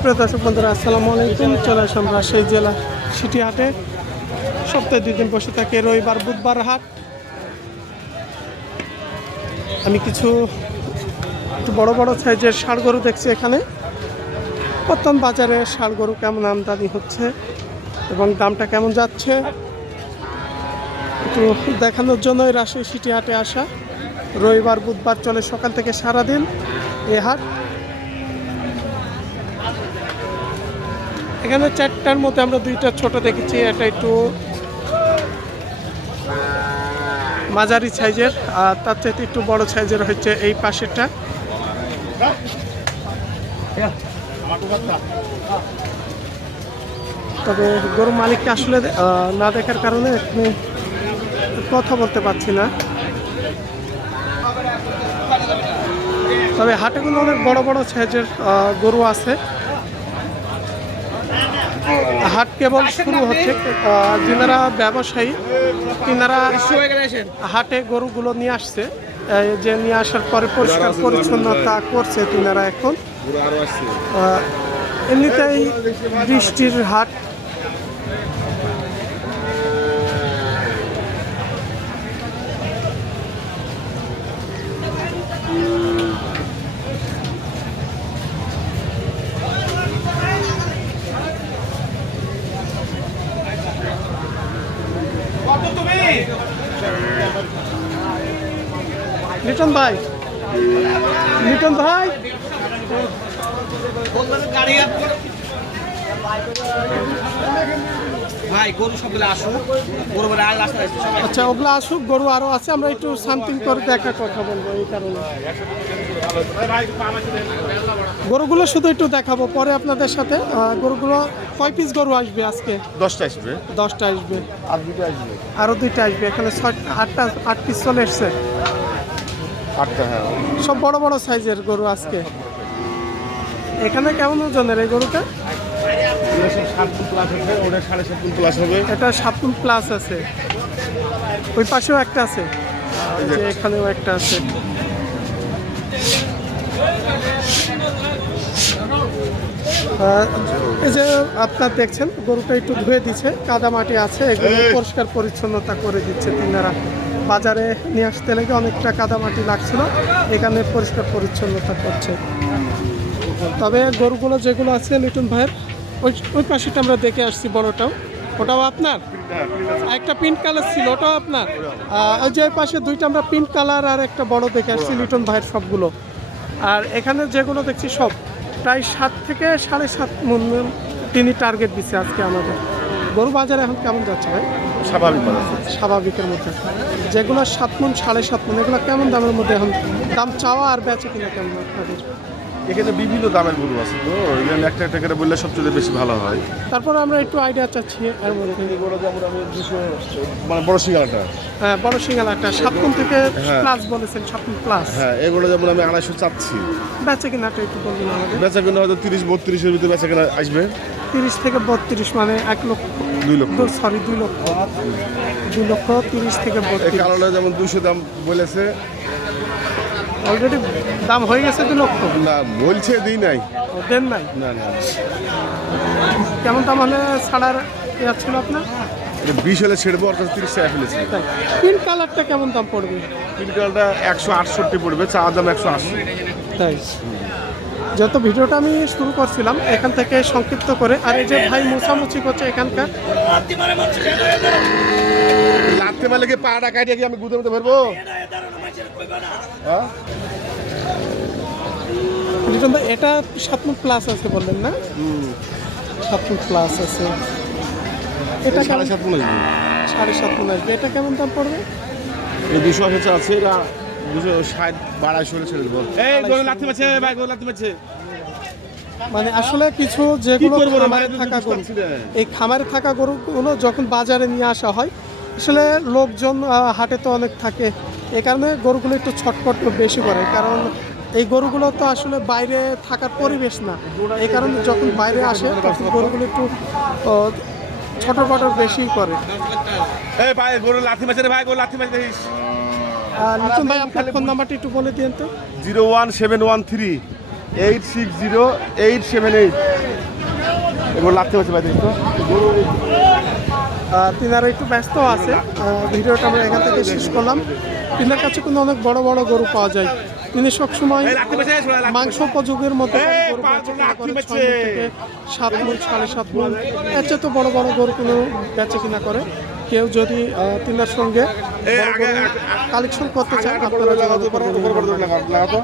প্রিয় দর্শক বন্ধুরা, আসসালামু আলাইকুম। চলে আসলাম রাজশাহী জেলা সিটি হাটে সপ্তাহে দুই দিন বসে থাকে রবিবার, বুধবার হাট। আমি কিছু বড় বড় সাইজের ষাড় গরু দেখছি এখানে। বর্তমান বাজারে ষাড় গরু কেমন আমদানি হচ্ছে এবং দামটা কেমন যাচ্ছে? একটু দেখানোর জন্যই রাজশাহী সিটি হাটে আসা। রবিবার, বুধবার চলে সকাল থেকে সারাদিন এ হাট। এখানে চারটার মধ্যে আমরা দুইটা, ছোট দেখেছি এটা একটু মাঝারি সাইজের, আর তার চাইতে একটু বড় সাইজের হচ্ছে এই পাশেরটা। তবে গরু মালিককে আসলে না দেখার কারণে এখানে কথা বলতে পারছি না। তবে হাটেগুলো অনেক বড় বড় সাইজের গরু আছে। হাট কেবল শুরু হচ্ছে। যেনারা ব্যবসায়ী, তিনারা হাটে গরুগুলো নিয়ে আসছে। যে নিয়ে আসার পরে পরিষ্কার পরিচ্ছন্নতা করছে তিনারা এখন। এমনিতেই বৃষ্টির হাট লিটন ভাই। লিটন ভাই। আর আচ্ছা ওগুলো আসুক গরু আরও আছে আমরা একটু সামথিং করে দেখা কথা বলব এই কারণে। গরুগুলো শুধু একটু দেখাবো পরে আপনাদের সাথে গরুগুলো কয় পিস গরু আসবে আজকে? দশটা আসবে। দশটা আসবে। আর দুটো আসবে। আরও দুইটা আসবে এখানে ছয় আটটা আট পিস চলে এসছে। আটটা হ্যাঁ। সব বড় বড় সাইজের গরু আজকে। এখানে কেমন ওজনের এই গরুটা? প্লাস এটা আছে। ওই পাশেও একটা আছে। এখানেও একটা আছে। এই যে আপনার দেখছেন গরুটা একটু ধুয়ে দিচ্ছে কাদা মাটি আছে এগুলো পরিষ্কার পরিচ্ছন্নতা করে দিচ্ছে তিনারা বাজারে নিয়ে আসতে লেগে অনেকটা কাদা মাটি লাগছিল। এখানে পরিষ্কার পরিচ্ছন্নতা করছে। তবে গরুগুলো যেগুলো আছে, লিটন ভাইয়ের, ওই ওই পাশেটা আমরা দেখে আসছি বড়টাও। ওটাও আপনার? একটা পিঙ্ক কালার ছিল, ওটাও আপনার? ওই যে পাশে দুইটা আমরা পিঙ্ক কালার আর একটা বড় দেখে আসছি লিটন ভাইয়ের সবগুলো। আর এখানে যেগুলো দেখছি সব, প্রায় সাত থেকে সাড়ে সাত তিনি টার্গেট দিচ্ছে আজকে আমাদের। গরু বাজারে এখন কেমন যাচ্ছে ভাই? স্বাভাবিক স্বাভাবিকের মধ্যে। যেগুলো সাত মন সাড়ে সাত মন এগুলো কেমন দামের মধ্যে এখন? দাম চাওয়া আর বেচে কিনা কেমন আপনাদের? এখানে বিভিন্ন দামের গরু আছে তো এখানে একটা একটা করে বললে সবচেয়ে বেশি ভালো হয়। তারপর আমরা একটু আইডিয়া চাচ্ছি এর মধ্যে এই গরু যেমন আমি দুশো মানে বড় সিঙ্গালাটা হ্যাঁ বড় সিঙ্গাল একটা সাতক্ষণ থেকে হ্যাঁ। প্লাস বলেছেন সাতক্ষণ প্লাস হ্যাঁ এগুলো যেমন আমি আড়াইশো চাচ্ছি। বেচে কিনাটা একটু বলবেন আমাদের। বেচা কিনা হয়তো তিরিশ বত্রিশের ভিতরে বেচা কিনা আসবে। তিরিশ থেকে বত্রিশ মানে এক লক্ষ দুই লক্ষ। সরি দুই লক্ষ। দুই লক্ষ তিরিশ থেকে এই বত্রিশ। কারণে যেমন দুশো দাম বলেছে অলরেডি দাম হয়ে গেছে দুই লক্ষ। না বলছে দিই নাই। দেন নাই? না না কেমন দাম হলে ছাড়ার ইয়া ছিল আপনার? বিশ হলে ছেড়বো অর্থাৎ তিরিশ টাকা ফেলেছি পিঙ্ক কালারটা কেমন দাম পড়বে? তিনকালটা একশো আটষট্টি পড়বে চা দাম একশো আশি। তাই। যত ভিডিওটা আমি শুরু করছিলাম এখান থেকে সংক্ষিপ্ত করে আর এই যে ভাই মোছামুছি করছে এখানকার। লাগতে পারলে কি পাটা কাটিয়ে কি আমি গুদে মতো ভরবো হ্যাঁ? এটা সাত ফুট প্লাস আছে বললেন না? সাত ফুট প্লাস আছে। এটা সাড়ে সাত মনে আসবে। সাড়ে সাত ফুট আসবে। এটা কেমন দাম পড়বে? এই দুশো আশি আছে এটা দুশো ষাট বাড়াইশো ছেড়ে দেবো। এই গরু লাগতে পারছে ভাই গরু লাগতে পারছে মানে আসলে কিছু যেগুলো খামারে থাকা গরু এই খামারে থাকা গরুগুলো যখন বাজারে নিয়ে আসা হয় আসলে লোকজন হাটে তো অনেক থাকে। এই কারণে গরুগুলো একটু ছটপট বেশি করে কারণ এই গরুগুলো তো আসলে বাইরে থাকার পরিবেশ না। এই কারণে যখন বাইরে আসে তখন গরুগুলো একটু ছোট পটর বেশি করে এই ভাই গরু লাথি মারছে রে ভাই গরু লাথি আর লিটন ভাই আপনার ফোন নাম্বারটা একটু বলে দিন তো। Zero one seven one three eight six zero eight seven eight. এগুলো লাগতে পারছে ভাই দেখো আহ, তিনারা একটু ব্যস্ত আছে ভিডিওটা আমরা এখান থেকে শেষ করলাম। তিনার কাছে কিন্তু অনেক বড় বড় গরু পাওয়া যায়। তিনি সবসময় মাংস উপযোগের মতো সাত মন সাড়ে সাত মন। এর চেয়ে তো বড় বড় গরু কোনো বেচা কিনা করে। কেউ যদি তিনার সঙ্গে কালেকশন করতে চান আপনারা যোগাযোগ করবেন। লাগাতো।